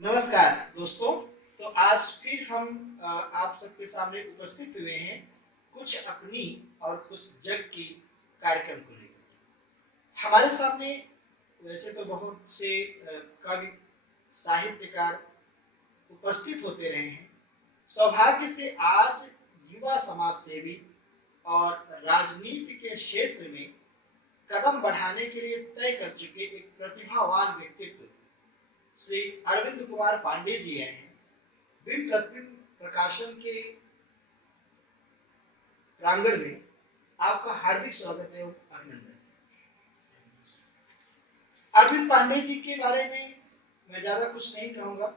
नमस्कार दोस्तों। तो आज फिर हम आप सबके सामने उपस्थित हुए हैं कुछ अपनी और कुछ जग की कार्यक्रम को लेकर। हमारे सामने वैसे तो बहुत से कवि साहित्यकार उपस्थित होते रहे हैं। सौभाग्य से आज युवा समाज सेवी और राजनीति के क्षेत्र में कदम बढ़ाने के लिए तय कर चुके एक प्रतिभावान व्यक्तित्व श्री अरविंद कुमार पांडे जी हैं। बिंब प्रतिबिंब प्रकाशन के प्रांगण में आपका हार्दिक स्वागत है और अभिनंदन। अरविंद पांडे जी के बारे में मैं ज्यादा कुछ नहीं कहूंगा,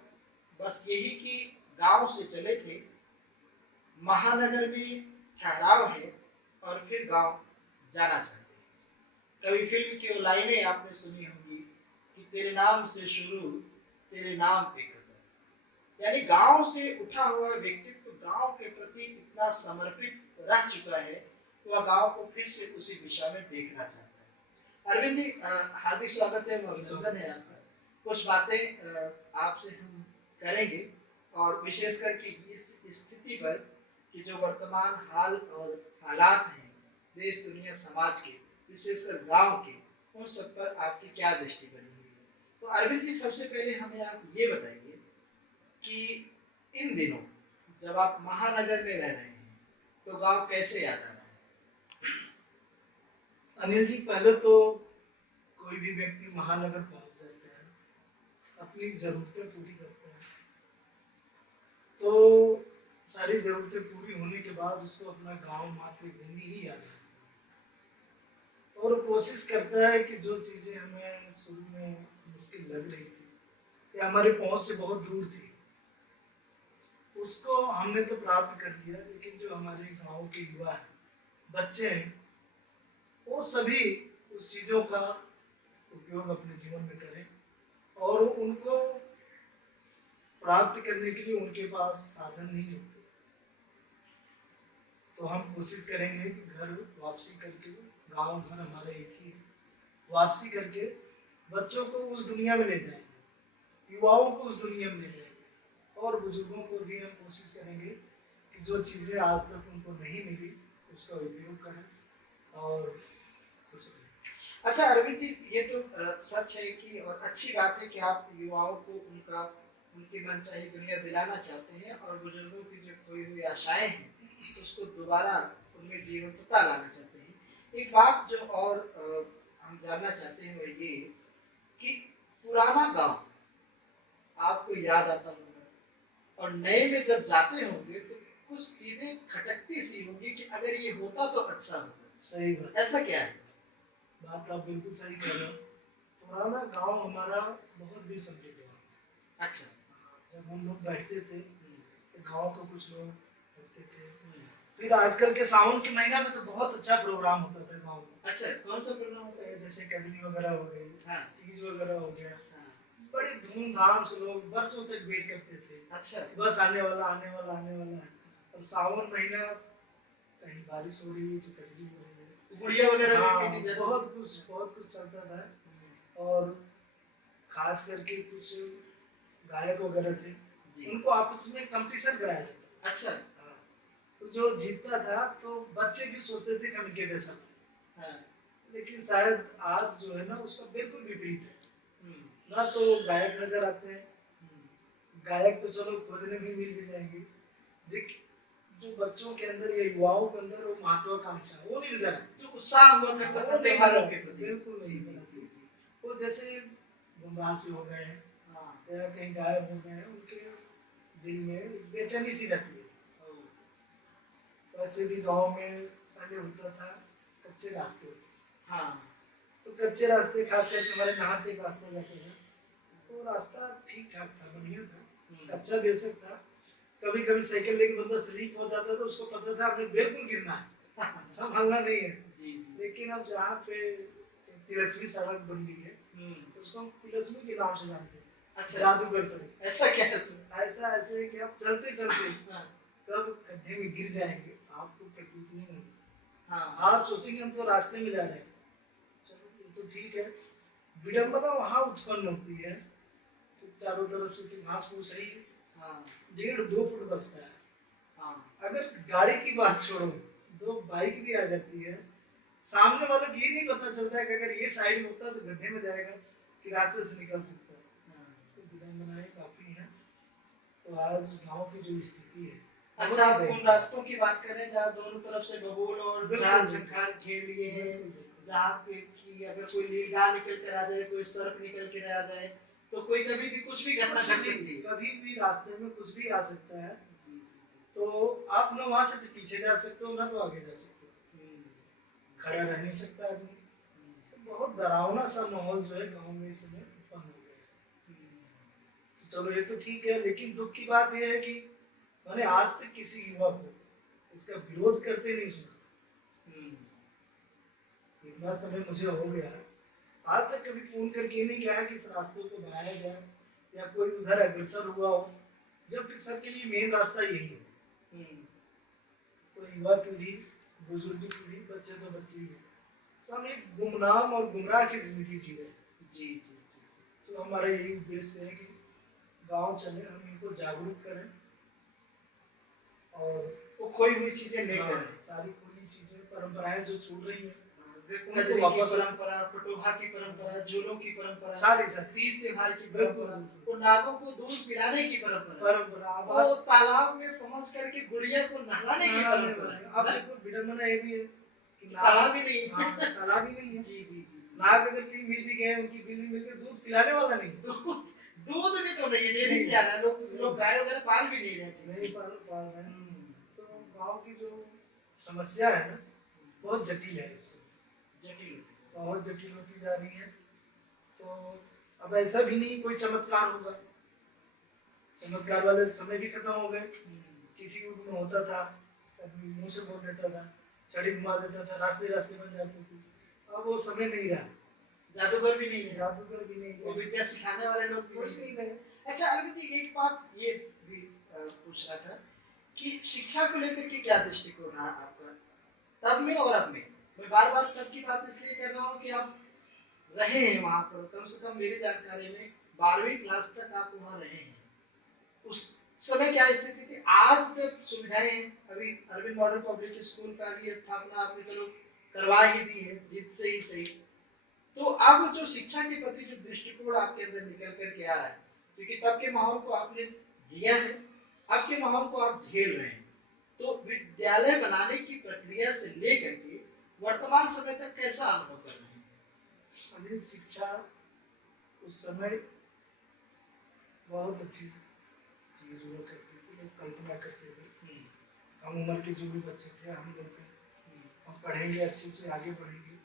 बस यही कि गांव से चले थे, महानगर में ठहराव है और फिर गांव जाना चाहते हैं। कभी फिल्म की वो लाइनें आपने सुनी होंगी कि तेरे नाम से शुरू तेरे नाम पे खत्म। यानी गांव से उठा हुआ व्यक्तित्व गांव के प्रति इतना समर्पित रह चुका है, वह गांव को फिर से उसी दिशा में देखना चाहता है। अरविंद जी, हार्दिक स्वागत है, अभिनंदन है आपका। कुछ बातें आपसे हम करेंगे और विशेष करके इस स्थिति पर कि जो वर्तमान हाल और हालात हैं देश दुनिया समाज के, विशेषकर गांव के, उन सब पर आपकी क्या दृष्टि बनी हुई है। तो अरविंद जी, सबसे पहले हमें आप ये बताइए कि इन दिनों जब आप महानगर में रह रहे हैं तो गांव कैसे याद आ रहा है। अनिल जी, पहले तो कोई भी व्यक्ति महानगर पहुंच जाता है, अपनी जरूरतें पूरी करता है, तो सारी जरूरतें पूरी होने के बाद उसको अपना गांव मातृभूमि ही याद आता है और कोशिश करता है कि जो चीजें हमें शुरू में मुश्किल लग रही थी या हमारी पहुंच से बहुत दूर थी, उसको हमने तो प्राप्त कर लिया, लेकिन जो हमारे गांव के युवा हैं, बच्चे हैं, वो सभी उस चीजों का उपयोग अपने जीवन में करें और उनको प्राप्त करने के लिए उनके पास साधन नहीं होते। तो हम कोशिश करेंगे कि घर वापसी करके, गांव घर हमारा एक ही है, वापसी करके बच्चों को उस दुनिया में ले जाएंगे, युवाओं को उस दुनिया में ले जाएंगे और बुजुर्गों को भी हम कोशिश करेंगे कि जो चीज़ें आज तक उनको नहीं मिली उसका उपयोग करें और खुश रहें। अच्छा अरविंद जी, ये तो सच है कि और अच्छी बात है कि आप युवाओं को उनकी मनचाही दुनिया दिलाना चाहते हैं और बुजुर्गों की जो खोई हुई आशाएं हैं उसको दोबारा उनमें जीवंतता लाना चाहते हैं। एक बात जो और हम जानना चाहते हैं वह ये कि पुराना गांव आपको याद आता होगा और नए में जब जाते होंगे तो कुछ चीजें खटकती सी होंगी कि अगर ये होता तो अच्छा होता। सही बात, ऐसा क्या है? बात आप बिल्कुल सही कह रहे हो। पुराना गांव हमारा बहुत भी समृद्ध हुआ। अच्छा। जब हम लोग बैठते थे तो गांव के कुछ लोग बैठते थे, फिर आजकल के सावन के महीना में तो बहुत अच्छा प्रोग्राम होता था गांव में। अच्छा, कौन सा प्रोग्राम होता है? जैसे कजली वगैरह हो गई, हाँ, तीज वगैरह हो गया, हाँ। बड़ी धूमधाम से लोग बरसों तक वेट करते थे। अच्छा। बस आने वाला आने वाला आने वाला है। और सावन महीना कहीं बारिश हो रही है तो कजली हो रही है, गुड़िया वगैरह भी हाँ, पीटी जाती बहुत कुछ चलता था। और खास करके कुछ गायक वगैरह थे, उनको आपस में कंपटीशन कराया जाता। अच्छा। हाँ, तो जो जीतता था तो बच्चे भी सोचते थे कि हम इनके जैसा बने। हाँ। लेकिन शायद आज जो है ना उसका बिल्कुल विपरीत है। ना तो गायक नजर आते हैं, गायक तो चलो खोजने भी मिल भी जाएंगे, जो बच्चों के अंदर या युवाओं के अंदर वो महत्वाकांक्षा वो नहीं नजर आती, जो उत्साह हुआ करता था त्योहारों के प्रति, बिल्कुल नहीं नजर आती। वो जैसे गुमराह से हो गए या कहीं गायब हो गए, उनके दिल में बेचैनी सी रहती है। वैसे भी गांव में पहले होता था कच्चे रास्ते होते, हाँ, तो कच्चे रास्ते खास करके हमारे नहर से एक रास्ता जाते हैं, तो रास्ता ठीक ठाक था, बढ़िया था, कच्चा बेशक था। कभी कभी साइकिल लेके बंदा स्लिप हो जाता था, उसको पता था अपने बिल्कुल गिरना है संभालना नहीं है। जी जी। लेकिन अब जहाँ पे तिलस्मी सड़क बन गई है उसको हम तिलस्मी के नाम से जानते हैं। अच्छा, जादूगर सड़क। ऐसा क्या है? ऐसा ऐसे कि आप चलते चलते कब गड्ढे में गिर जाएंगे आपको प्रतीत नहीं होगा। हाँ, आप सोचेंगे हम तो रास्ते में जा रहे हैं, चलो ये तो ठीक है। विडंबना वहाँ उत्पन्न होती है कि चारों तरफ से तो घास फूस है ही, हाँ 1.5-2 फुट बचता है। हाँ अगर गाड़ी की बात छोड़ो, 2 बाइक भी आ जाती है, सामने वालों को ये नहीं पता चलता है कि अगर ये साइड में होता है तो गड्ढे में जाएगा कि रास्ते से निकल सकता है। हाँ। तो विडंबनाएं काफी हैं। तो आज गांव की जो स्थिति है, अच्छा, आप उन रास्तों की बात करें जहाँ दोनों तरफ से बबूल और बिल्कुल, झाड़ झंखाड़ घेर लिए हैं, बिल्कुल, बिल्कुल। जहाँ पे कि अगर कोई नीलगाय निकल कर आ जाए, कोई सर्प निकल कर आ जाए, तो कोई कभी भी कुछ भी घटना घट सकती है। कभी भी रास्ते में कुछ भी आ सकता है। जी जी तो आप ना वहां से पीछे जा सकते हो, ना तो आगे जा सकते हो। जी। खड़ा रह नहीं सकता आदमी। तो बहुत डरावना सा माहौल जो है गांव में इस समय उत्पन्न हो गया है। तो चलो ये तो ठीक है, लेकिन दुख की बात यह है कि मैंने आज तक किसी युवा को इसका विरोध करते नहीं सुना। इतना समय मुझे हो गया है, आज तक कभी फोन करके ये नहीं कहा कि इस रास्तों को बनाया जाए या कोई उधर अग्रसर हुआ हो, जबकि सबके लिए मेन रास्ता यही है। तो युवा पीढ़ी, बुजुर्ग पीढ़ी, बच्चे तो बच्चे ही हैं, सब एक गुमनाम और गुमराह की जिंदगी जी रहे हैं। जी जी जी। तो हमारा यही उद्देश्य है कि गांव चले, हम इनको जागरूक करें और वो खोई हुई चीजें लेकर आए। सारी पूरी चीजें, परंपराएं जो छूट रही हैं, गजरे की परंपरा, पटोहा की परंपरा, झूलों की परंपरा, सारी तीज त्योहार की परंपरा, और नागों को दूध पिलाने की परंपरा, परंपरा वो तालाब में पहुंच करके गुड़िया को नहलाने की परंपरा। अब देखो विडंबना ये भी है कि तालाब ही नहीं। तालाब ही नहीं है। जी जी जी। नाग अगर कहीं मिल भी गए, उनकी बिल्ली मिलकर दूध पिलाने वाला नहीं। दूध भी तो नहीं है, डेयरी से आ रहा है, लोग गाय वगैरह पाल भी नहीं रहे। नहीं पाल रहे हैं। तो गांव की जो समस्या है ना, बहुत जटिल है, इससे जटिल, बहुत जटिल होती जा रही है। तो अब ऐसा भी नहीं कोई चमत्कार होगा, चमत्कार वाले समय भी खत्म हो गए। किसी युग में होता था, आदमी मुंह से बोल देता था, छड़ी घुमा देता था, रास्ते रास्ते बन जाते थे। अब वो समय नहीं रहा, जादूगर भी नहीं है, जादूगर भी नहीं, वो विद्या सिखाने वाले लोग भी नहीं रहे। अच्छा अरविंद जी, एक बात ये भी पूछ रहा था कि शिक्षा को लेकर के क्या दृष्टिकोण रहा आपका तब में और अब में? मैं बार बार तब की बात इसलिए कर रहा हूँ कि आप रहे हैं वहां पर, कम से कम मेरी जानकारी में 12वीं क्लास तक आप वहां रहे हैं। उस समय क्या स्थिति थी? आज जब सुविधाएं हैं, अभी अरविंद मॉडल पब्लिक स्कूल का भी स्थापना आपने चलो करवा ही दी है, जिद से ही सही, तो अब जो शिक्षा के प्रति जो दृष्टिकोण आपके अंदर निकल करके आ रहा है, क्योंकि तब के माहौल को आपने जिया है, अब के माहौल को आप झेल रहे हैं, तो विद्यालय बनाने की प्रक्रिया से लेकर के वर्तमान समय तक कैसा अनुभव कर रहे हैं? अभी शिक्षा उस समय बहुत अच्छी चीज हुआ करती थी, लोग कल्पना करते थे। हम उम्र के जो भी बच्चे थे, हम लोग थे, हम पढ़ेंगे अच्छे से, आगे बढ़ेंगे।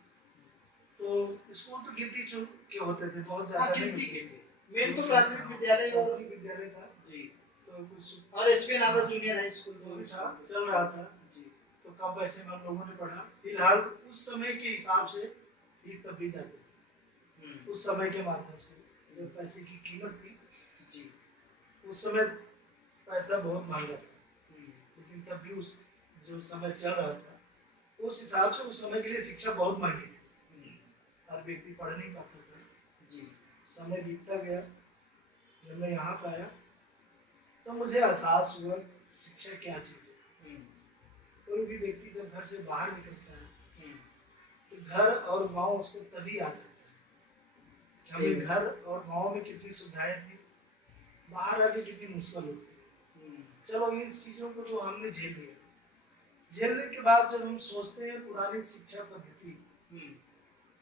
तो स्कूल तो गिनती के होते थे, बहुत ज्यादा गिनती के थे। मेन तो प्राथमिक विद्यालय और विद्यालय था जी, तो कुछ और एसपीएन आदर्श जूनियर हाई स्कूल तो चल रहा था जी। तो कम पैसे में हम लोगों ने पढ़ा। फिलहाल उस समय के हिसाब से फीस तब भी जाती थी, उस समय के माध्यम से जो पैसे की कीमत थी जी, उस समय पैसा बहुत महंगा था, लेकिन तब भी उस जो समय चल रहा था उस हिसाब से उस समय के लिए शिक्षा बहुत महंगी थी, हर व्यक्ति पढ़ नहीं पाता था जी। समय बीतता गया, जब मैं यहाँ पे आया तो मुझे एहसास हुआ शिक्षा क्या चीज़ है। कोई भी व्यक्ति जब घर से बाहर निकलता है तो घर और गांव उसको तभी याद आता है। हमें घर और गांव में कितनी सुविधाएं थी, बाहर आके कितनी मुश्किल होती है। चलो इन चीज़ों को तो हमने झेल लिया, झेलने के बाद जब हम सोचते हैं पुरानी शिक्षा पद्धति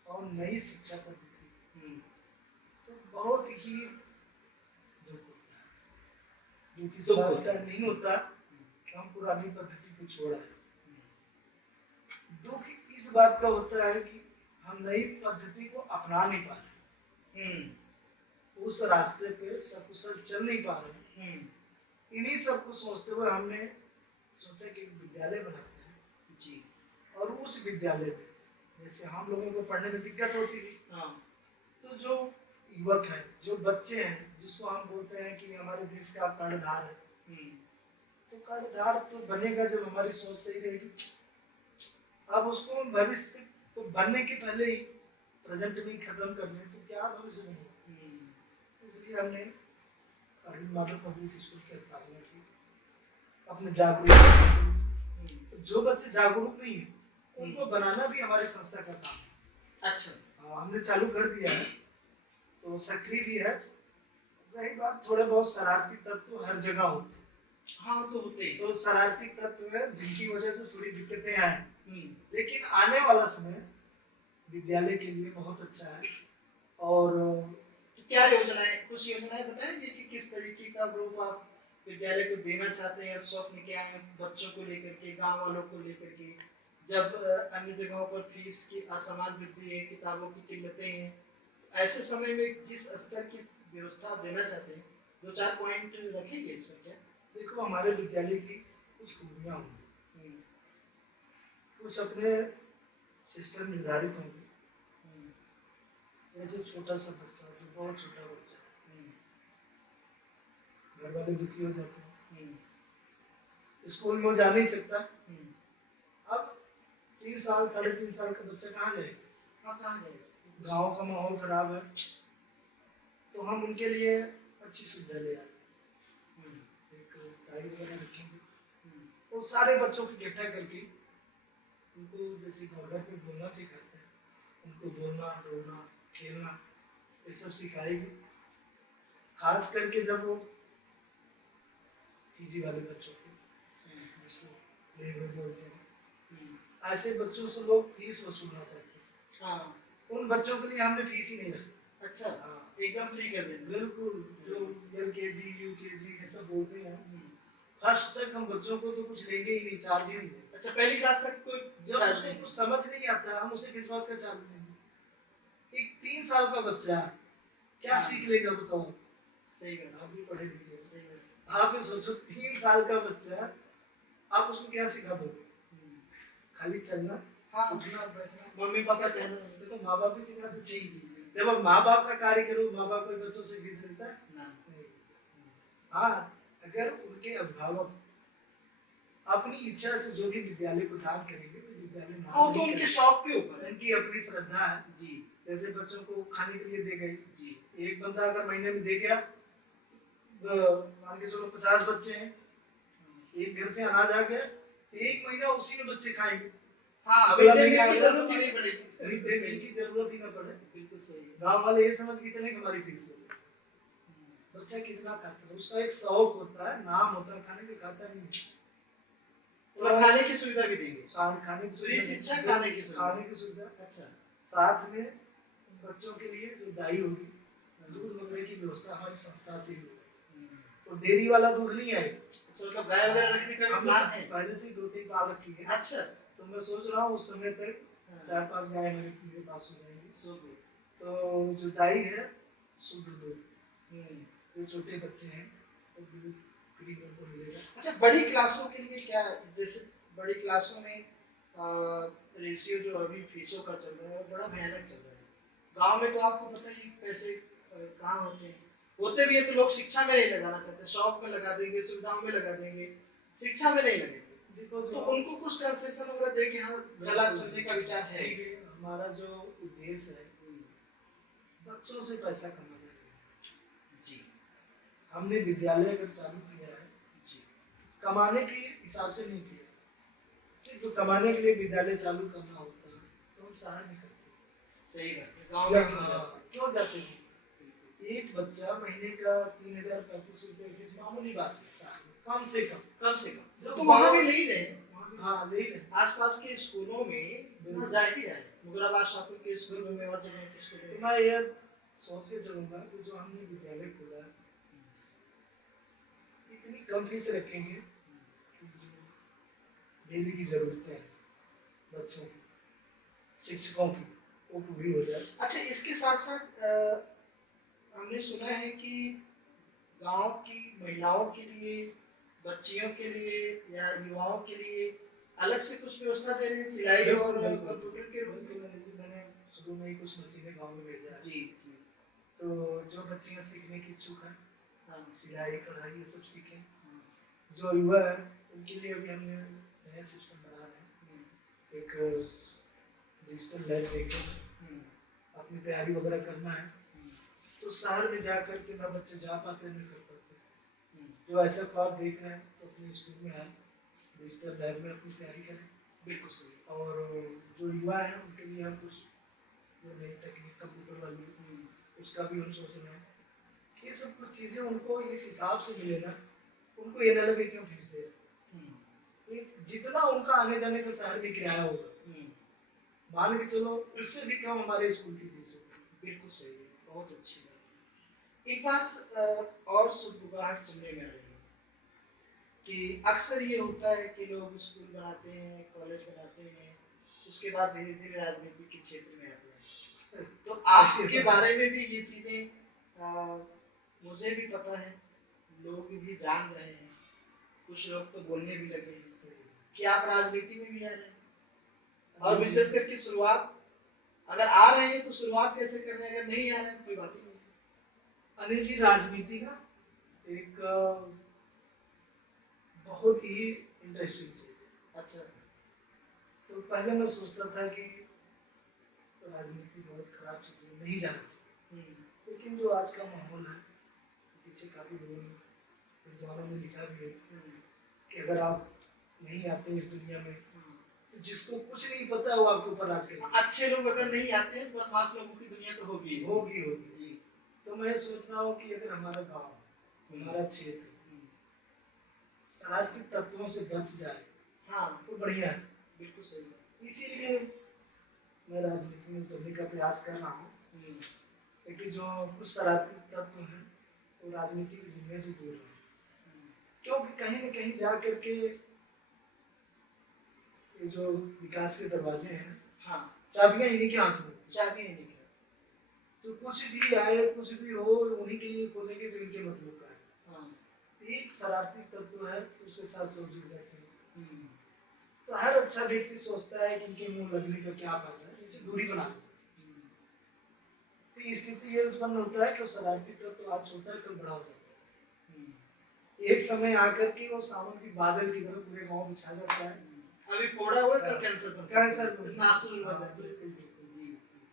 और नई शिक्षा पद्धति, तो बहुत ही दुख होता है। दुख इस बात का नहीं होता कि हम पुरानी पद्धति को छोड़ा है, दुख इस बात का होता है कि हम नई पद्धति को अपना नहीं पा रहे, उस रास्ते पे सकुशल चल नहीं पा रहे। इन्हीं सब को सोचते हुए हमने सोचा कि विद्यालय बनाते हैं जी, और उस विद्यालय में जैसे हम लोगों को पढ़ने में दिक्कत होती थी, तो जो युवक है, जो बच्चे हैं, जिसको हम बोलते हैं कि हमारे देश का कर्णधार है, तो कर्णधार तो बनेगा जब हमारी सोच सही रहेगी। अब उसको हम भविष्य को बनने के पहले ही प्रेजेंट में ही खत्म कर लें तो क्या भविष्य बनेगा। इसलिए हमने अरविंद मॉडल पब्लिक स्कूल की स्थापना की, अपने जागरूक, जो बच्चे जागरूक नहीं है उनको बनाना भी हमारी संस्था का काम है। अच्छा। हमने चालू कर दिया है, तो सक्रिय भी है। रही बात, थोड़े बहुत शरारती तत्व हर जगह होते हैं। हाँ तो होते ही। तो शरारती तत्व है जिनकी वजह से थोड़ी दिक्कतें आए, लेकिन आने वाला समय विद्यालय के लिए बहुत अच्छा है। और क्या योजनाएं, कुछ योजनाएं बताएंगे कि किस तरीके का रूप आप विद्यालय को देना चाहते हैं, स्वप्न क्या है बच्चों को लेकर के, गांव वालों को लेकर के, जब अन्य जगहों पर फीस की असमान वृद्धि है, किताबों की किल्लतें हैं, ऐसे समय में जिस स्तर की व्यवस्था आप देना चाहते हैं, 2-4 पॉइंट रखेंगे इसमें क्या? देखो, हमारे विद्यालय की कुछ खूबियाँ होंगी, कुछ अपने सिस्टम निर्धारित होंगे। जैसे छोटा सा बच्चा, जो बहुत छोटा बच्चा, घर वाले दुखी हो जाते हैं, स्कूल में जा नहीं सकता। अब 3 साल 3.5 साल का बच्चा कहाँ जाएगा? हाँ कहाँ जाएगा? गांव का माहौल खराब है, तो हम उनके लिए अच्छी सुविधा ले आए, एक टाइम वगैरह रखेंगे और सारे बच्चों को इकट्ठा करके उनको जैसे घर पे बोलना सिखाते हैं, उनको बोलना, डोलना, खेलना, ये सब सिखाएंगे। खास करके जब वो पीजी वाले बच्चों को, जिसको लेबर बोलते हैं, ऐसे बच्चों से लोग फीस वसूलना चाहते हैं। हाँ, उन बच्चों के लिए हमने फीस ही नहीं रखी। अच्छा, हाँ, एकदम फ्री कर देंगे। बिल्कुल, जो LKG UKG ये सब बोलते हैं, फर्स्ट तक हम बच्चों को तो कुछ लेंगे ही नहीं, चार्ज ही नहीं देंगे। अच्छा, पहली क्लास तक कोई जब चार्ज उसको नहीं? कुछ समझ नहीं आता, हम उसे किस बात का चार्ज देंगे? एक 3 साल का बच्चा क्या सीख लेगा बताओ? सही बात, आप भी पढ़े लिखे, सही बात। आप सोचो 3 साल का बच्चा, आप उसको क्या सिखा दोगे? खाली चलना, हाँ, उठना, बैठना, मम्मी पापा कहना। देखो माँ बाप भी सिखाते। जी जी जी। जब आप माँ बाप का कार्य करो, माँ बाप कोई बच्चों से फीस लेता है? नहीं। हाँ, अगर उनके अभिभावक अपनी इच्छा से जो भी विद्यालय को दान करेंगे, तो विद्यालय वो तो उनके शौक के ऊपर है, उनकी अपनी श्रद्धा है जी। जैसे बच्चों को खाने के लिए दे गई जी। एक बंदा अगर महीने में दे गया, मान के चलो 50 बच्चे हैं, एक घर से अनाज आ गया, एक महीना उसी में बच्चे खाएंगे। हाँ, अगला मिड डे महीना मील की जरूरत ही नहीं पड़ेगी। मिड डे मील की जरूरत ही ना पड़े। बिल्कुल सही। गांव वाले ये समझ के चले कि हमारी फीस ले, बच्चा कितना खाता है, उसका एक शौक होता है, नाम होता है, खाने के खाता नहीं, मतलब खाने की सुविधा भी देंगे, खाने की फ्री सुविधा, शिक्षा, खाने की सुविधा। अच्छा, साथ में बच्चों के लिए जो दाई होगी, दूध वगैरह की व्यवस्था हमारी संस्था से होगी, तो डेयरी वाला दूध नहीं आएगा। अच्छा, मतलब गाय वगैरह रखने का भी प्लान है? पहले से ही 2-3 पाल रखी है। अच्छा, तो मैं सोच रहा हूँ उस समय तक 4-5 गाय मेरे पास हो जाएंगी। So good. तो जो दाई है, शुद्ध दूध, जो छोटे बच्चे हैं वो दूध फ्री में उनको मिलेगा। अच्छा, बड़ी क्लासों के लिए क्या, जैसे बड़ी क्लासों में रेशियो जो अभी फीसों का चल रहा है वो बड़ा भयानक चल रहा है। गांव में तो आपको पता ही पैसे कहाँ होते हैं, होते भी है तो लोग शिक्षा में नहीं लगाना चाहते, शौक में लगा देंगे, सुविधाओं में लगा देंगे, शिक्षा में नहीं लगेंगे। देखो, तो उनको कुछ कंसेशन वगैरह दे के हम चलने का विचार है। हमारा जो उद्देश्य है बच्चों से पैसा कमाना है जी। हमने विद्यालय अगर चालू किया है जी, कमाने के हिसाब से नहीं किया, सिर्फ कमाने के लिए विद्यालय चालू करना होता है तो हम शहर में करते हैं। सही बात है, गांव में क्यों जाते हैं? एक बच्चा महीने का 3035 रुपए फीस मामूली बात है, साल में कम से कम तो वहाँ भी ले ही रहे हैं। हाँ, ले रहे। आसपास के स्कूलों में ना जा ही रहा है, मुगराबाद शाहपुर के स्कूलों में और जगह के स्कूलों में। तो मैं ये सोच के चलूंगा कि जो हमने विद्यालय खोला है इतनी कम फीस रखेंगे कि जो डेली की जरूरतें हैं बच्चों की, शिक्षकों की, वो पूरी हो जाए। अच्छा, इसके साथ साथ हमने सुना है कि गांव की महिलाओं के लिए, बच्चियों के लिए या युवाओं के लिए अलग से कुछ व्यवस्था दे रहे हैं, सिलाई और कंप्यूटर के रूप में? मैंने शुरू में ही कुछ मशीनें गाँव में भेजा है। जी जी। तो जो बच्चियां सीखने की इच्छुक हैं, सिलाई कढ़ाई ये सब सीखें। जो युवा है उनके लिए अभी हमने नया सिस्टम बना रहे हैं, एक डिजिटल लैब देकर अपनी तैयारी वगैरह करना है। तो शहर में जा कर के ना बच्चे जा पाते नहीं कर पाते, जो ऐसा ख्वाब देख रहे हैं तो अपने स्कूल में आए, डिजिटल लैब में अपनी तैयारी करें। बिल्कुल सही। और जो युवा हैं उनके लिए हम कुछ जो नई तकनीक कंप्यूटर वाली उसका भी हम सोच रहे हैं कि ये सब कुछ चीज़ें उनको इस हिसाब से मिले ना, उनको ये न लगे कि हम फीस दे रहे हैं। ये जितना उनका आने जाने का शहर में किराया होगा, मान के चलो उससे भी कम हमारे स्कूल की फीस होगी। बिल्कुल सही है, बहुत अच्छी बात। एक बात और सुगबुगाहट सुनने में आ रही है कि अक्सर ये होता है कि लोग स्कूल बनाते हैं, कॉलेज बनाते हैं, उसके बाद धीरे धीरे राजनीति के क्षेत्र में आते हैं। तो आपके बारे में भी ये चीज़ें मुझे भी पता है, लोग भी जान रहे हैं, कुछ लोग तो बोलने भी लगे हैं कि आप राजनीति में भी आ रहे हैं, और विशेष करके शुरुआत अगर आ रहे हैं तो शुरुआत कैसे कर रहे हैं, अगर नहीं आ रहे हैं तो कोई बात ही नहीं। अनिल जी, राजनीति ना एक बहुत ही इंटरेस्टिंग चीज है। अच्छा। तो पहले मैं सोचता था कि राजनीति बहुत खराब चीज है, नहीं जाना चाहिए। लेकिन जो आज का माहौल है, तो पीछे काफी लोगों ने विद्वानों ने लिखा भी है कि अगर आप नहीं आते इस दुनिया में तो जिसको कुछ नहीं पता है वो आपके ऊपर राज करेगा। अच्छे लोग अगर नहीं आते हैं तो बदमाश लोगों की दुनिया तो होगी होगी होगी जी। तो मैं सोच रहा हूँ कि अगर हमारा गांव, हमारा क्षेत्र शरारती तत्वों से बच जाए, हाँ, तो बढ़िया है। बिल्कुल सही। इसीलिए मैं राजनीति में उतरने का प्रयास कर रहा हूँ, लेकिन जो कुछ शरारती तत्व हैं वो राजनीति की दुनिया से दूर हैं, क्योंकि कहीं न कहीं जा करके ये जो विकास के दरवाजे हैं, हाँ, चाबियां इन्हीं के हाथ में, चाबियां इन्हीं के। तो कुछ भी आए कुछ भी हो उन्हीं के लिए खोलेंगे जो इनके मतलब का है। हाँ, एक शरारती तत्व है तो उसके साथ सब जुड़ जाते हैं। तो हर अच्छा व्यक्ति सोचता है कि इनके मुंह लगने का क्या फायदा है, इनसे दूरी बना दो। तो स्थिति ये उत्पन्न होता है कि शरारती तत्व आज छोटा है कल बड़ा हो जाता है। एक समय आकर के वो सावन की बादल की तरह पूरे गांव में छा जाता है। अभी फोड़ा हुआ कल कैंसर नासुर जी।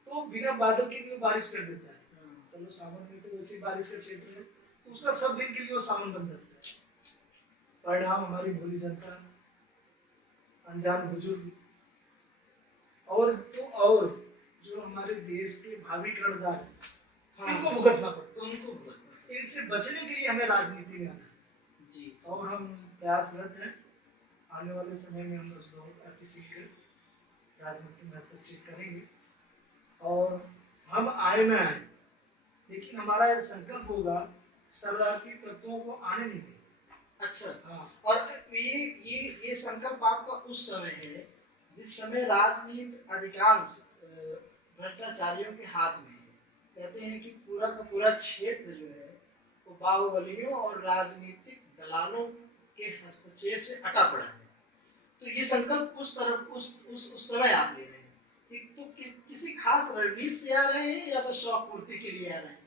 तो बिना बादल के भी वो बारिश कर देता है। चलो सावन में तो वैसे बारिश का क्षेत्र है, तो उसका सब दिन के लिए वो सावन बन जाता है। परिणाम हमारी भोली जनता, अनजान बुजुर्ग और जो हमारे देश के भावी कर्णधार हैं, इनको भुगतना पड़ता है। इनसे बचने के लिए हमें राजनीति में आना है जी। और हम प्रयासरत हैं, आने वाले समय में हम बहुत अति शीघ्र राजनीति में हस्तक्षेप करेंगे और हम आए ना आए, लेकिन हमारा यह संकल्प होगा शरारती तत्वों को आने नहीं दें। अच्छा, हाँ। और ये संकल्प आपका उस समय है जिस समय राजनीति अधिकांश भ्रष्टाचारियों के हाथ में है। कहते हैं कि पूरा का पूरा क्षेत्र जो है वो बाहुबलियों और राजनीतिक दलालों के हस्तक्षेप से अटा पड़ा है। तो ये संकल्प उस समय आप ले रहे हैं तो किसी खास रणनीति से आ रहे हैं या बस शौक पूर्ति के लिए आ रहे हैं?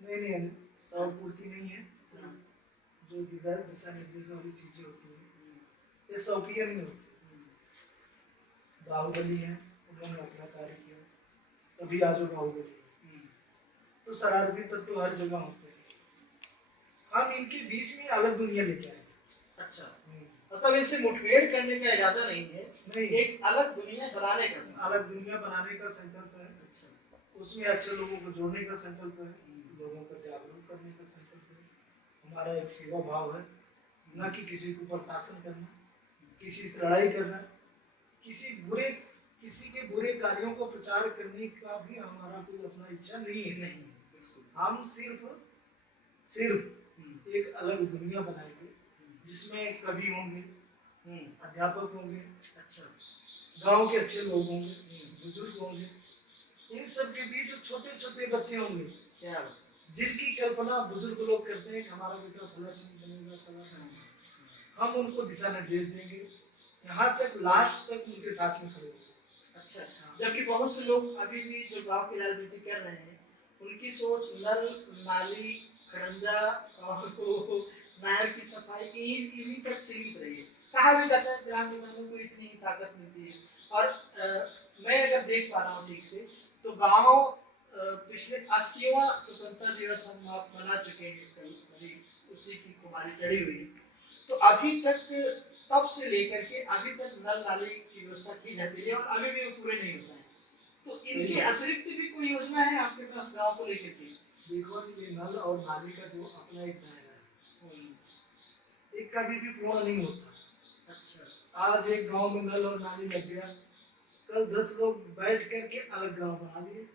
नहीं, शौक पूर्ति नहीं है। जो दिशा निर्देश वाली चीजें होती हैं ये शौकिया नहीं होती। बाहुबली है, उन्होंने अपना कार्य किया तभी आज वो बाहुबली। तो शरारती तत्व हर जगह होते हैं, हम इनके बीच में अलग दुनिया लेके आए। अच्छा, मतलब इनसे मुठभेड़ करने का इरादा नहीं है, नहीं, एक अलग दुनिया बनाने का संकल्प है। अच्छा, उसमें अच्छे लोगों को जोड़ने का संकल्प है, लोगों को जागरूक करने का संकल्प है। हमारा एक सेवा भाव है, न कि किसी को प्रशासन करना, किसी से लड़ाई करना, किसी के बुरे कार्यों को प्रचार करने का भी हमारा कोई अपना इच्छा नहीं है। हम सिर्फ एक अलग दुनिया बनाएंगे जिसमें कवि होंगे, अध्यापक होंगे, अच्छा, गांव के अच्छे लोग होंगे, बुजुर्ग होंगे, इन सब के बीच जो छोटे छोटे बच्चे होंगे, क्या जिनकी कल्पना बुजुर्ग लोग करते हैं कि हमारा बेटा फला चीज बनेगा, फला, हम उनको दिशा निर्देश देंगे, यहाँ तक लास्ट तक उनके साथ में खड़े होंगे। अच्छा, जबकि बहुत से लोग अभी भी जो गांव की राजनीति कर रहे हैं उनकी सोच नल नाली खड़ंजा और नहर की सफाई इन्हीं तक सीमित रही है। कहा भी जाता है ग्राम प्रधानों को इतनी ही ताकत मिलती है, और मैं अगर देख पा रहा हूँ ठीक से तो गांव पिछले 80वां स्वतंत्रता दिवस हम आप मना चुके हैं कल, अभी उसी की कुमारी चढ़ी हुई है। तो अभी तक, तब से लेकर के अभी तक नल नाले की व्यवस्था की जाती है और अभी भी वो पूरे नहीं हो पाए। तो इनके अतिरिक्त भी कोई योजना है आपके पास गांव को लेकर के? देखो, ये नल और नाली का जो अपना एक दायरा है, एक कभी भी पूर्ण नहीं होता। अच्छा। आज एक गांव में नल और नाली लग गया, कल 10 लोग बैठ करके अलग गांव बना लिए,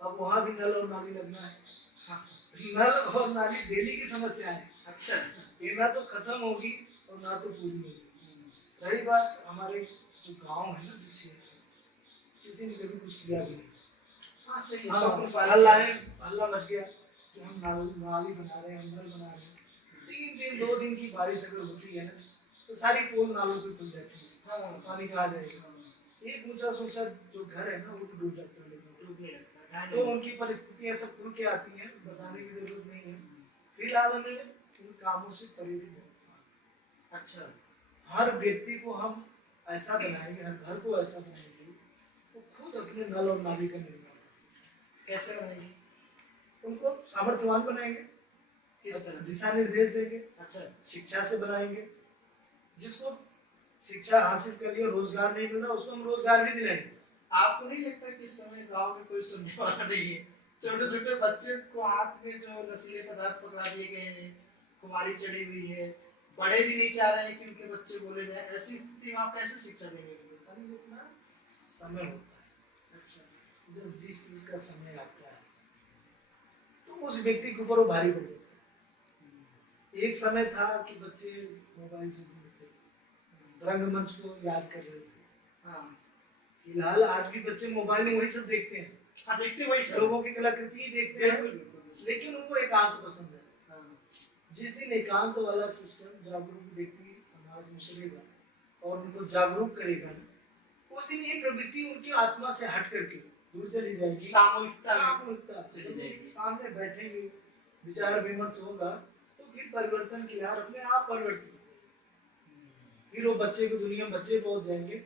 अब वहां भी नल और नाली लगना है। हाँ। नल और नाली डेली की समस्या है। अच्छा। ये ना तो खत्म होगी और ना तो पूरी होगी। रही बात हमारे जो गांव है ना, जो क्षेत्र, किसी ने कभी कुछ किया भी नहीं। हाँ सही है। हाँ, हल्ला मच गया कि हम नाली बना रहे हैं, हम नल बना रहे हैं। 3 दिन 2 दिन की बारिश अगर होती है ना, तो सारी पोल नालों पे खुल जाती है। हाँ, पानी कहाँ जाएगा? एक ऊंचा सोचा जो घर है ना, वो भी डूब जाता है लोगों डूबने लगता है। का। तो उनकी परिस्थितियां सब खुल के आती हैं, बताने की जरूरत नहीं है। फिलहाल हमें इन कामों से प्रेरित होना। अच्छा। हर व्यक्ति को हम ऐसा बनाएंगे, हर घर को ऐसा बनाएंगे, वो खुद अपने नल और नाली का निर्माण कर सके। कैसे बनाएंगे? उनको सामर्थ्यवान बनाएंगे, किस तरह? दिशा निर्देश देंगे। अच्छा। शिक्षा से बनाएंगे। जिसको शिक्षा हासिल कर लिया, रोजगार नहीं मिल रहा, उसको हम रोजगार भी दिलाएंगे। आपको नहीं लगता कि इस समय गांव में कोई सुनने वाला नहीं है? छोटे छोटे बच्चे को हाथ में जो नशीले पदार्थ पकड़ा दिए गए हैं, कुमारी चढ़ी हुई है, बड़े भी नहीं चाह रहे हैं कि उनके बच्चे बोले जाए। ऐसी स्थिति में आप कैसे शिक्षा देंगे? अभी इतना समय होता है। अच्छा। जब जिस चीज का समय आता है, तो उस व्यक्ति के ऊपर वो भारी पड़ जाता है। एक समय था कि बच्चे मोबाइल से दूर थे, रंगमंच को याद कर रहे थे। हाँ। फिलहाल आज भी बच्चे मोबाइल में वही सब देखते हैं। हाँ, देखते वही सब। लोगों की कलाकृति देखते हैं, लेकिन उनको एकांत पसंद है। हाँ। जिस दिन एकांत वाला सिस्टम जागरूक व्यक्ति समाज में चलेगा और उनको जागरूक करेगा, उस दिन ये प्रवृत्ति उनकी आत्मा से हट करके दूर चली जाएगी। सामूहिकता चली जाएगी। सामने बैठेंगे, विचार विमर्श होगा, तो फिर परिवर्तन की लहर अपने आप परिवर्तित होगी। फिर वो बच्चे की दुनिया में बच्चे पहुंच जाएंगे,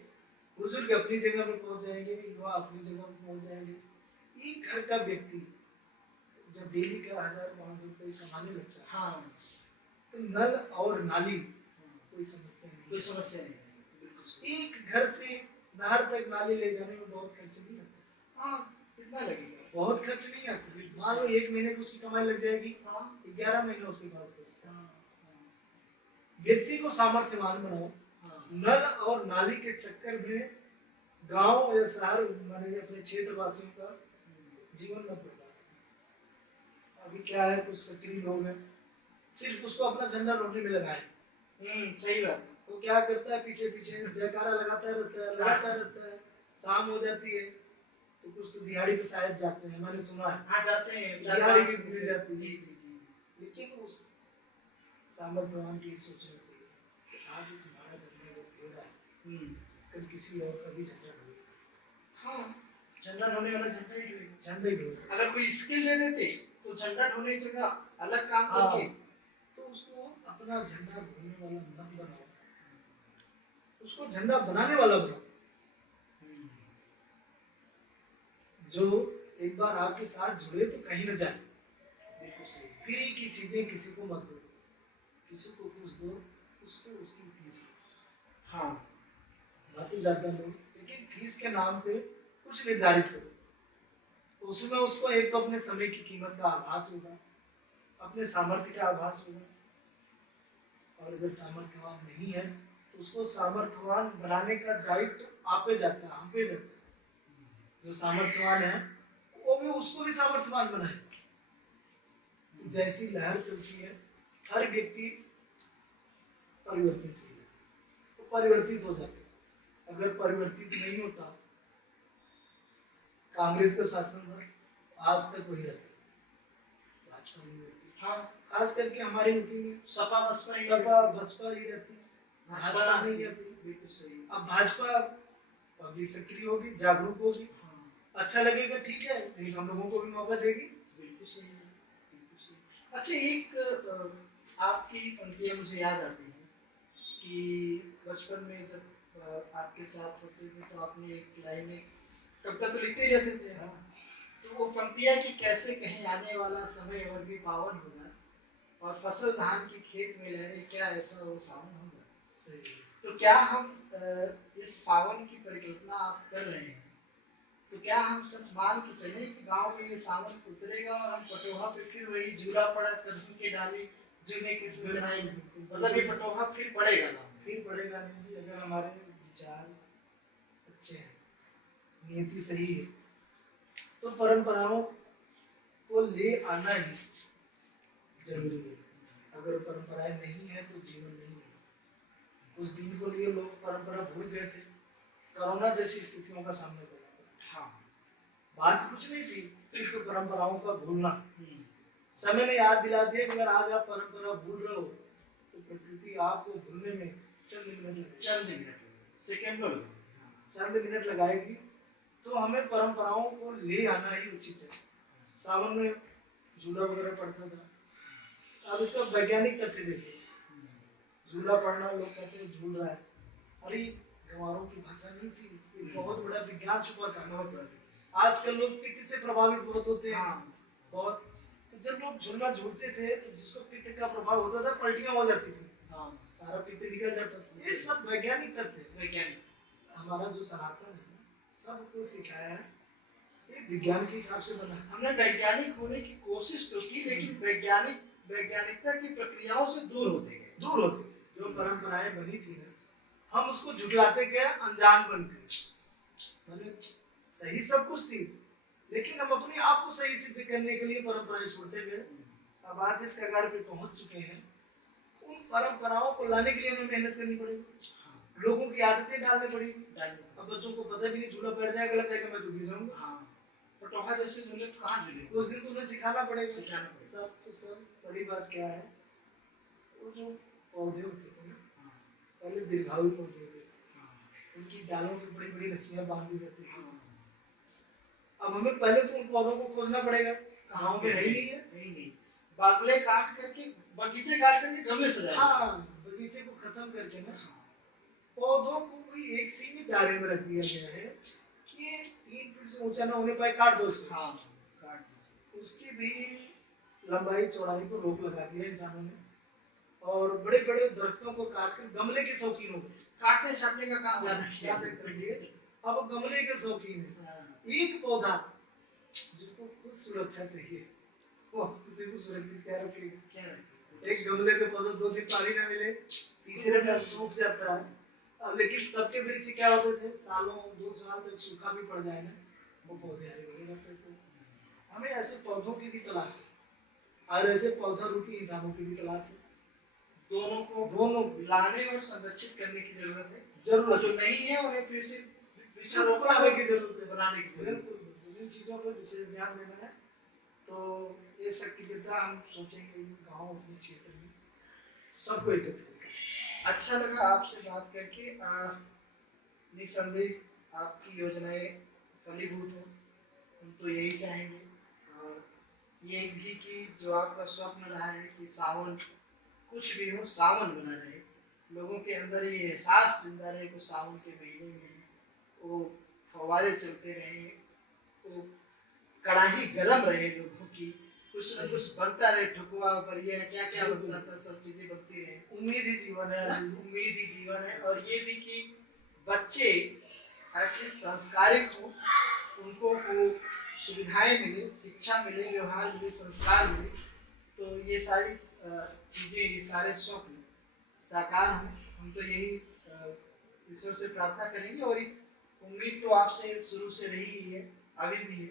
बुजुर्ग अपनी जगह पे पहुंच जाएंगे, युवा अपनी जगह पे पहुंच जाएंगे। एक घर का व्यक्ति जब डेली का 1000-500 रुपए कमाने लगता है, हाँ, तो नल और नाली कोई समस्या नहीं। कोई समस्या नहीं है। बिल्कुल। एक घर से नहर तक नाली ले जाने में बहुत खर्च नहीं आता। हाँ, कितना लगेगा? बहुत खर्च नहीं आता। मान लो 1 महीने की उसकी कमाई लग जाएगी, 11 महीने उसके पास बचता है। व्यक्ति को सामर्थ्यवान बनाओ। नल और नाली के चक्कर में गांव या शहर माने अपने क्षेत्र वासियों का जीवन न बर्बाद। अभी क्या है, कुछ सक्रिय लोग हैं, सिर्फ उसको अपना झंडा ढूंढने में लगाए। सही बात है। तो क्या करता है, पीछे पीछे जयकारा लगाता रहता है। शाम हो जाती है तो कुछ तो दिहाड़ी पे शायद जाते हैं, मैंने सुना है। हाँ, जाते हैं। दिहाड़ी भी मिल जाती है। जी जी जी। लेकिन उस सामर्थ्यवान की सोचने से कि आज तुम्हारा झंडा जब हो रहा है, कल किसी और का भी झंडा ढोएगा। हाँ, झंडा ढोने वाला झंडा ही ढोएगा। झंडा ही ढोएगा। अगर कोई स्किल दे देते तो झंडा ढोने की जगह अलग काम करके, तो उसको अपना झंडा ढोने वाला न बनाओ, उसको झंडा बनाने वाला बनाओ। जो एक बार आपके साथ जुड़े तो कहीं न जाए। बिल्कुल सही। फ्री की चीजें किसी को मत दो, किसी को कुछ दो, उससे उसकी फीस। हाँ, बातें ज्यादा लो, लेकिन फीस के नाम पे कुछ निर्धारित करो। उसमें उसको एक तो अपने समय की कीमत का आभास होगा, अपने सामर्थ्य का आभास होगा। और अगर सामर्थ्यवान नहीं है तो उसको सामर्थ्यवान बनाने का दायित्व आप पे जाता है, हम पे जाता है। जो सामर्थ्यवान है वो भी उसको भी सामर्थ्यवान बनाए। तो जैसी लहर चलती है, हर व्यक्ति परिवर्तनशील है, तो परिवर्तित हो जाता है। अगर परिवर्तित नहीं होता, कांग्रेस का शासन था, आज तक वही रहता, भाजपा नहीं रहती। हाँ, खास करके हमारे यूपी में सपा बसपा ही रहती है, भाजपा नहीं रहती। बिल्कुल सही। अब भाजपा पब्लिक सक्रिय होगी, जागरूक होगी, अच्छा लगेगा, ठीक है, लेकिन हम लोगों को भी मौका देगी। बिल्कुल सही है, बिल्कुल सही। अच्छा, एक आपकी पंक्तियां मुझे याद आती हैं कि बचपन में जब आपके साथ होते थे तो आपने एक लाइन कविता तो लिखते ही रहते थे। हाँ, तो वो पंक्तियां कि कैसे कहीं आने वाला समय और भी पावन होगा, और फसल धान की खेत में लहरे, क्या ऐसा वो सावन होगा। सही है। तो क्या हम इस सावन की परिकल्पना आप कर रहे हैं, तो क्या हम सच मान के चले कि गांव में ये सावन उतरेगा और हम पटोहा पे फिर वही जूरा पड़ा कद्दू के डाली जूने की सुनाई, मतलब ये पटोहा फिर पड़ेगा गांव में? फिर पड़ेगा नहीं जी, अगर हमारे विचार अच्छे हैं, नियति सही है, तो परंपराओं को ले आना ही जरूरी है। अगर परंपराएं नहीं है तो जीवन नहीं है। उस दिन को लिए लोग परंपरा भूल गए थे, कोरोना जैसी स्थितियों का सामना करना पड़ा। हाँ। बात कुछ नहीं थी, सिर्फ परंपराओं का भूलना। समय ने याद दिला दिया कि अगर आज आप परंपरा भूल रहे हो तो प्रकृति आपको भूलने में चंद मिनट सेकेंडों चंद मिनट लगाएगी। तो हमें परंपराओं को ले आना ही उचित है। सावन में झूला वगैरह पड़ता था, अब इसका वैज्ञानिक तथ्य देखो, झूला पड़ना, लोग कहते हैं झूल रहा है, अरे गंवारों की भाषा नहीं थी, एक बहुत बड़ा विज्ञान छुपा था। बहुत बड़ा। आजकल लोग पित्त से प्रभावित बहुत होते हैं। हाँ। बहुत। तो जब लोग झूलना झूलते थे तो जिसको पित्त का प्रभाव होता था, पलटियां हो जाती थी। हाँ। सारा पित्त निकल जाता था। ये सब वैज्ञानिक तथ्य है। वैज्ञानिक हमारा जो सनातन है सबको सिखाया है, ये विज्ञान के हिसाब से बना है। हमने वैज्ञानिक होने की कोशिश तो की, लेकिन वैज्ञानिकता की प्रक्रियाओं से दूर होते गए। जो परंपराएं बनी थी ना, हम उसको झुठलाते गए, अनजान बन गए। मैंने सही सब कुछ थी, लेकिन हम अपने आप को सही सिद्ध करने के लिए परंपराएं छोड़ते गए। अब आज इस कगार पे पहुंच चुके हैं, उन परंपराओं को लाने के लिए हमें मेहनत करनी पड़ेगी, लोगों की आदतें डालनी पड़ेगी। अब बच्चों को पता भी नहीं, झूला बैठ जाएगा, लग जाएगा मैं तो गिर जाऊंगा। हाँ। पटोहा जैसे झूले तो कहाँ झूले, उस दिन तुम्हें सिखाना पड़ेगा। सब बड़ी बात क्या है, वो जो पौधे होते थे ना, पहले दीर्घायु पौधे होते थे, उनकी डालों पे बड़ी बड़ी रस्सियां बांधी जाती थी। अब हमें पहले तो उन पौधों को खोजना पड़ेगा, गाँव में है ही नहीं। बागले काट करके, बगीचे काट करके गमले सजाए। हाँ, बगीचे को खत्म करके ना पौधों को कोई एक सीमित दायरे में रख दिया गया है कि ये 3 फीट से ऊंचा ना होने पाए, काट दो उसको। हाँ, काट दो। उसकी भी लंबाई चौड़ाई को रोक लगा दिया इंसानों ने, और बड़े बड़े दरख्तों को काट कर गमले के शौकीन हो गए। काटने छाटने का काम ज्यादा कर दिए, अब गमले के शौकीन है। एक पौधा जिसको खुद सुरक्षा चाहिए, वो किसी को सुरक्षित क्या रखेगा? एक गमले पे पौधा 2 दिन पानी ना मिले, तीसरे दिन सूख जाता है। अब लेकिन तब के वृक्ष क्या होते थे, सालों 2 साल तक सूखा भी पड़ जाए ना, वो पौधे हरे भरे रहते थे। हमें ऐसे पौधों की भी तलाश है, और ऐसे पौधा रूपी इंसानों की भी तलाश है। दोनों लाने और संरक्षित करने की जरूरत है। जरूरत जो नहीं है उन्हें फिर से वृक्षारोपण करने की जरूरत है, बनाने की जरूरत है। इन चीजों पर विशेष ध्यान देना है। तो ये शक्तिपिता हम सोचेंगे गाँव अपने क्षेत्र में सबको एकत्रित करें। अच्छा लगा आपसे बात करके। निसंदेह आपकी योजनाएं फलीभूत हो, हम तो यही चाहेंगे। और ये भी कि जो आपका स्वप्न रहा है कि सावन कुछ भी हो, सावन बना रहे, लोगों के अंदर ये एहसास जिंदा रहे कि सावन के महीने में वो फव्वारे चलते रहे, वो कड़ाही गर्म रहे, लोगों की कुछ न कुछ बनता रहे, ठकुआ बरिया क्या क्या बनता था, सब चीजें बनती रहे। उम्मीद ही जीवन है, उम्मीद ही जीवन है। और ये भी कि बच्चे एटलीस्ट संस्कारिक हो, उनको वो सुविधाएं मिले, शिक्षा मिले, व्यवहार मिले, संस्कार मिले, तो ये सारी चीजें, ये सारे स्वप्न साकार हों। हम तो यही ईश्वर से प्रार्थना करेंगे, और उम्मीद तो आपसे शुरू से रही ही है, अभी भी है।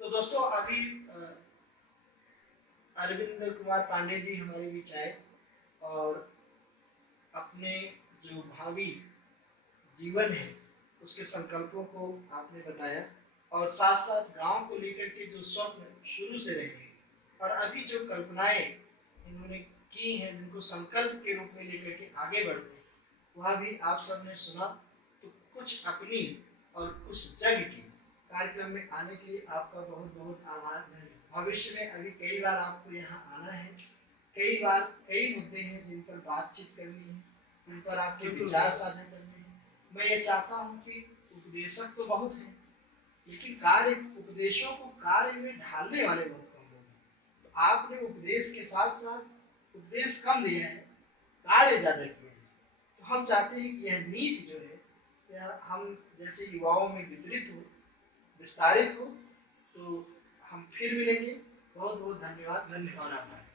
तो दोस्तों, अभी अरविंद कुमार पांडे जी हमारे बीच आए और अपने जो भावी जीवन है उसके संकल्पों को आपने बताया, और साथ साथ गांव को लेकर के जो स्वप्न शुरू से रहे हैं और अभी जो कल्पनाएं इन्होंने की हैं, जिनको संकल्प के रूप में लेकर के आगे बढ़ रहे, वह भी आप सबने सुना। तो कुछ अपनी और कुछ जग की कार्यक्रम में आने के लिए आपका बहुत बहुत आभार। भविष्य में अभी कई बार आपको यहाँ आना है, कई मुद्दे हैं जिन पर बातचीत करनी है, जिन पर आपके विचार साझा करने हैं। मैं ये चाहता हूँ कि उपदेशक तो बहुत हैं, लेकिन उपदेशों को कार्य में ढालने वाले बहुत कम लोग हैं। तो आपने उपदेश के साथ साथ उपदेश कम दिए हैं, कार्य ज़्यादा किए हैं। तो हम चाहते हैं कि यह नीति जो है यह हम जैसे युवाओं में वितरित हो, विस्तारित हो। तो हम फिर मिलेंगे। बहुत बहुत धन्यवाद। धन्यवाद। और आभार।